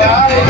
ਵਾਹਿਗੁਰੂ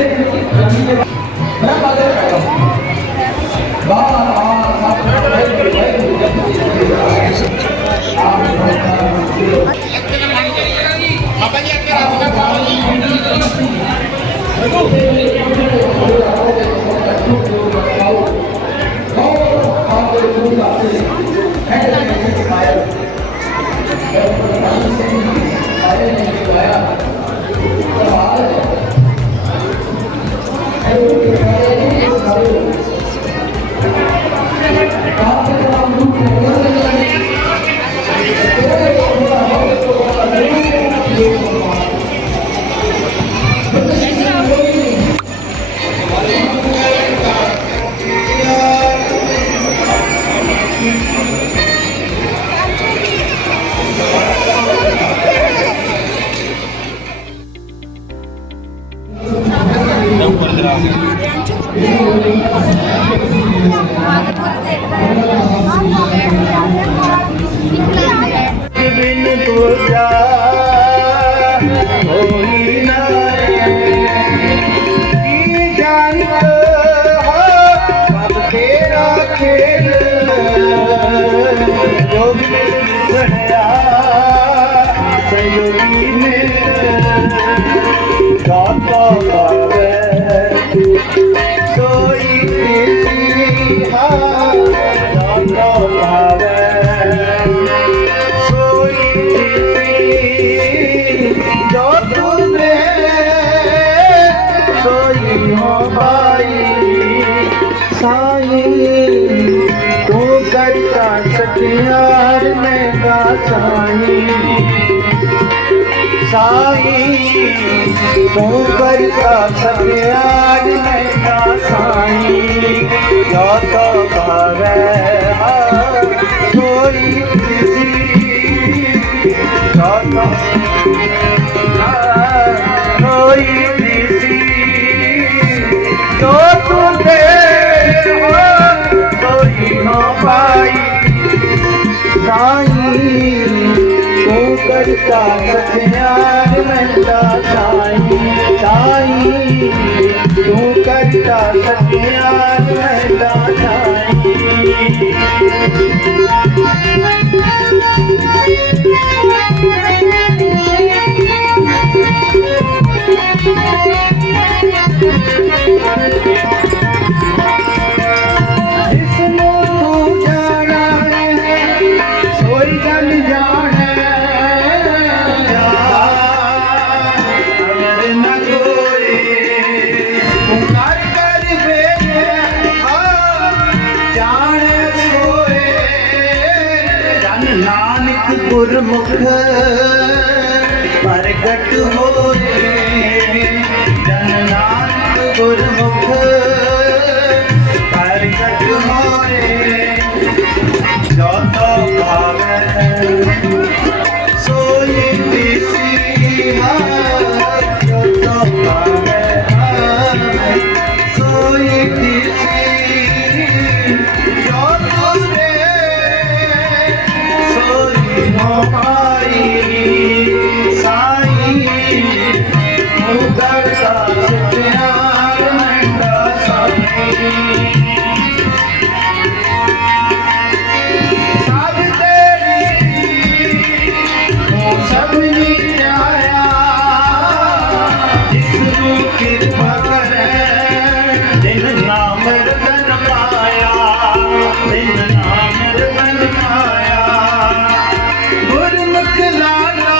ਸਯੋਗੀ ਨੇ ਗਾਤਾ ਪਾਵੇ ਸੋਈ ਤੇਰੀ ਹਾ ਗਾਤਾ ਪਾਵੇ ਸੋਈ ਤੇਰੀ ਜੋ ਤੁਮੇ ਸੋਈ ਹੋ ਪਾਈ ਸਾਈ ਤੂੰ ਕਰਤਾ ਸਤਿਆਰ ਮੈਂ ਗਾ ਸਾਈ ਸਾਈ ਤੂੰ ਸਾਈ ਤੂੰ ਕਰਤਾ ਸਤਿਆਰ ਮੰਦਾ ਸਾਈ ਗੁਰਮੁਖ ਪ੍ਰਗਟ ਹੋਏ ਜਨ ਨਾਨਕ ਗੁਰਮੁਖ ਪ੍ਰਗਟ ਹੋਏ ਜੋ ਤੋ ਭਾਵੈ ਦਿਨ ਨਾਮ ਰਤਨ ਪਾਇਆ ਦਿਨ ਨਾਮ ਰਤਨ ਪਾਇਆ ਗੁਰਮੁਖ ਲਾਲਾ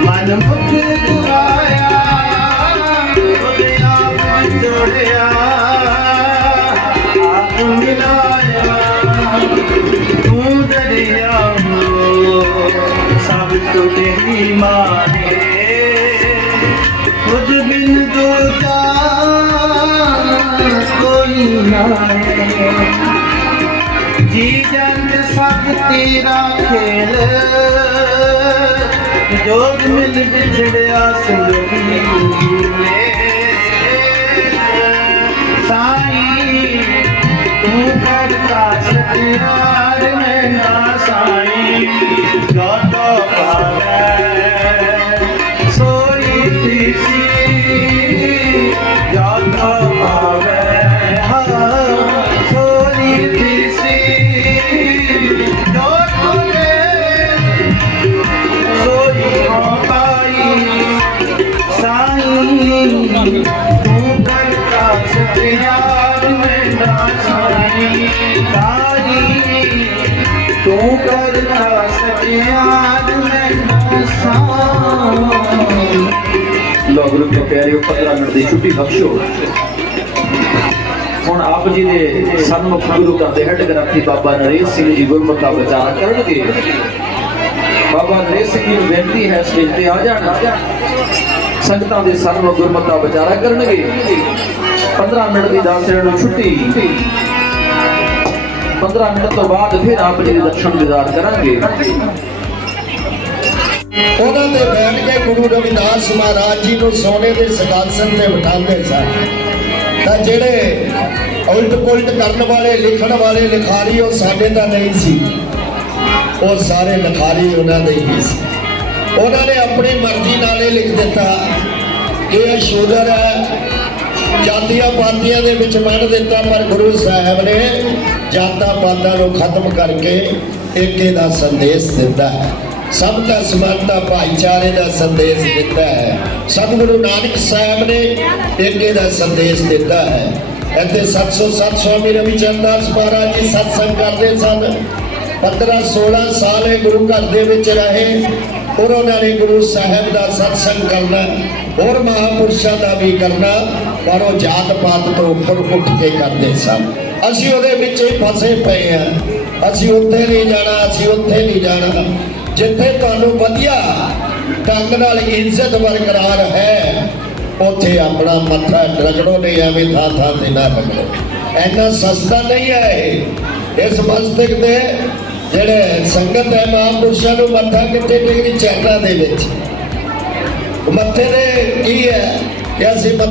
ਮਨ ਮੁਖ ਦੁਆਇਆ ਉਹਦੇ ਆਪ ਜੋੜਿਆ ਆਪ ਮਿਲਾਇਆ ਤੂੰ ਦਰਿਆ ਹੋ ਸਭ ਤੁਝੇ ਮਾਰੇ ਤੁਝ ਬਿਨ ਦੂਜਾ ਕੋਈ ਨਾਹੀ ਜੀ ਜੰਤ ਸਭ ਤੇਰਾ ਖੇਲ, ਜੋਗ ਮਿਲ ਵਿਛੜਿਆ ਸੁਲਭੀ ਸਾਈ, ਤੂੰ ਕਰਤਾ ਸਤਿਆਰ ਮੈਂ ਨਾ ਸਾਈ ਗਾਤਾ ਪਾਵੈ। ਗੁਰੂ ਕੇ ਪਿਆਰਿਓ 15 ਮਿੰਟ ਦੀ ਛੁੱਟੀ ਬਖਸ਼ੋ। ਹੁਣ ਆਪ ਜੀ ਦੇ ਸਨਮੁਖ ਗੁਰੂ ਘਰ ਦੇ ਗ੍ਰੰਥੀ ਬਾਬਾ ਨਰੇਸ਼ ਸਿੰਘ ਜੀ ਗੁਰਮੁਖ ਦਾ ਵਿਚਾਰ ਕਰਨਗੇ। ਬਾਬਾ ਨਰੇਸ਼ ਸਿੰਘ ਜੀ ਨੂੰ ਬੇਨਤੀ ਹੈ ਸਟੇਜ ਤੇ ਆ ਜਾਣਾ। ਸੰਗਤਾਂ ਦੇ ਸਨਮੁਖ ਗੁਰਮੁਖ ਦਾ ਵਿਚਾਰਾ ਕਰਨਗੇ। 15 ਮਿੰਟ ਦੀ ਦਾਸਿਆਂ ਨੂੰ ਛੁੱਟੀ। 15 ਮਿੰਟ ਤੋਂ ਬਾਅਦ ਫਿਰ ਆਪ ਜੀ ਦੇ ਦਰਸ਼ਨ ਦੀਦਾਰ ਕਰਾਂਗੇ। ਉਹਨਾਂ ਤੇ ਬੈਠ ਕੇ ਗੁਰੂ ਰਵਿਦਾਸ ਮਹਾਰਾਜ ਜੀ ਨੂੰ ਸੋਨੇ ਦੇ ਸਿੰਘਾਸਨ ਤੇ ਬਿਠਾਉਂਦੇ ਸਨ। ਤਾਂ ਜਿਹੜੇ ਉਲਟ ਪੁਲਟ ਕਰਨ ਵਾਲੇ, ਲਿਖਣ ਵਾਲੇ ਲਿਖਾਰੀ ਉਹ ਸਾਡੇ ਦਾ ਨਹੀਂ ਸੀ। ਉਹ ਸਾਰੇ ਲਿਖਾਰੀ ਉਹਨਾਂ ਦੇ ਹੀ ਸੀ। ਉਹਨਾਂ ਨੇ ਆਪਣੀ ਮਰਜ਼ੀ ਨਾਲ ਇਹ ਲਿਖ ਦਿੱਤਾ ਕਿ ਇਹ ਸ਼ੂਦਰ ਹੈ। ਜਾਤੀਆਂ ਪਾਤੀਆਂ ਦੇ ਵਿੱਚ ਮੰਨ ਦਿੱਤਾ, ਪਰ ਗੁਰੂ ਸਾਹਿਬ ਨੇ ਜਾਤਾਂ ਪਾਤਾਂ ਨੂੰ ਖਤਮ ਕਰਕੇ ਏਕੇ ਦਾ ਸੰਦੇਸ਼ ਦਿੱਤਾ ਹੈ। ਸਭ ਦਾ ਸਮਾਨਤਾ ਭਾਈਚਾਰੇ ਦਾ ਸੰਦੇਸ਼ ਦਿੱਤਾ ਹੈ। ਸਤਿਗੁਰੂ ਨਾਨਕ ਸਾਹਿਬ ਨੇ ਏਕੇ ਦਾ ਸੰਦੇਸ਼ ਦਿੱਤਾ ਹੈ। ਇੱਥੇ 707 ਸਵਾਮੀ ਰਵਿਚੰਦ ਮਹਾਰਾਜ ਜੀ ਸਤਸੰਗ ਕਰਦੇ ਸਨ। 15 16 ਸਾਲ ਇਹ ਗੁਰੂ ਘਰ ਦੇ ਵਿੱਚ ਰਹੇ ਔਰ ਉਹਨਾਂ ਨੇ ਗੁਰੂ ਸਾਹਿਬ ਦਾ ਸਤਸੰਗ ਕਰਨਾ, ਹੋਰ ਮਹਾਪੁਰਸ਼ਾਂ ਦਾ ਵੀ ਕਰਨਾ, ਪਰ ਉਹ ਜਾਤ ਪਾਤ ਤੋਂ ਉੱਪਰ ਉੱਠ ਕੇ ਕਰਦੇ ਸਨ। ਅਸੀਂ ਉਹਦੇ ਵਿੱਚ ਹੀ ਫਸੇ ਪਏ ਆ ਅਸੀਂ ਉੱਥੇ ਨਹੀਂ ਜਾਣਾ, ਅਸੀਂ ਉੱਥੇ ਨਹੀਂ ਜਾਣਾ। ਜਿੱਥੇ ਤੁਹਾਨੂੰ ਵਧੀਆ ਢੰਗ ਨਾਲ ਇੱਜ਼ਤ ਬਰਕਰਾਰ ਹੈ, ਉੱਥੇ ਆਪਣਾ ਮੱਥਾ ਰਗੜੋ ਨਹੀਂ ਐਵੇਂ ਥਾਂ ਥਾਂ ਤੇ ਨਾ ਰਗੜੋ ਇੰਨਾ ਸਸਤਾ ਨਹੀਂ ਹੈ ਇਹ। ਇਸ ਮਸਤਕ ਦੇ ਜਿਹੜੇ ਸੰਗਤ ਹੈ, ਮਹਾਂਪੁਰਸ਼ਾਂ ਨੂੰ ਮੱਥਾ ਕਿੱਥੇ ਟੇਕਣੀ ਚਰਨਾਂ ਦੇ ਵਿੱਚ। ਮੱਥੇ ਦੇ ਕੀ ਹੈ ਕਿ ਅਸੀਂ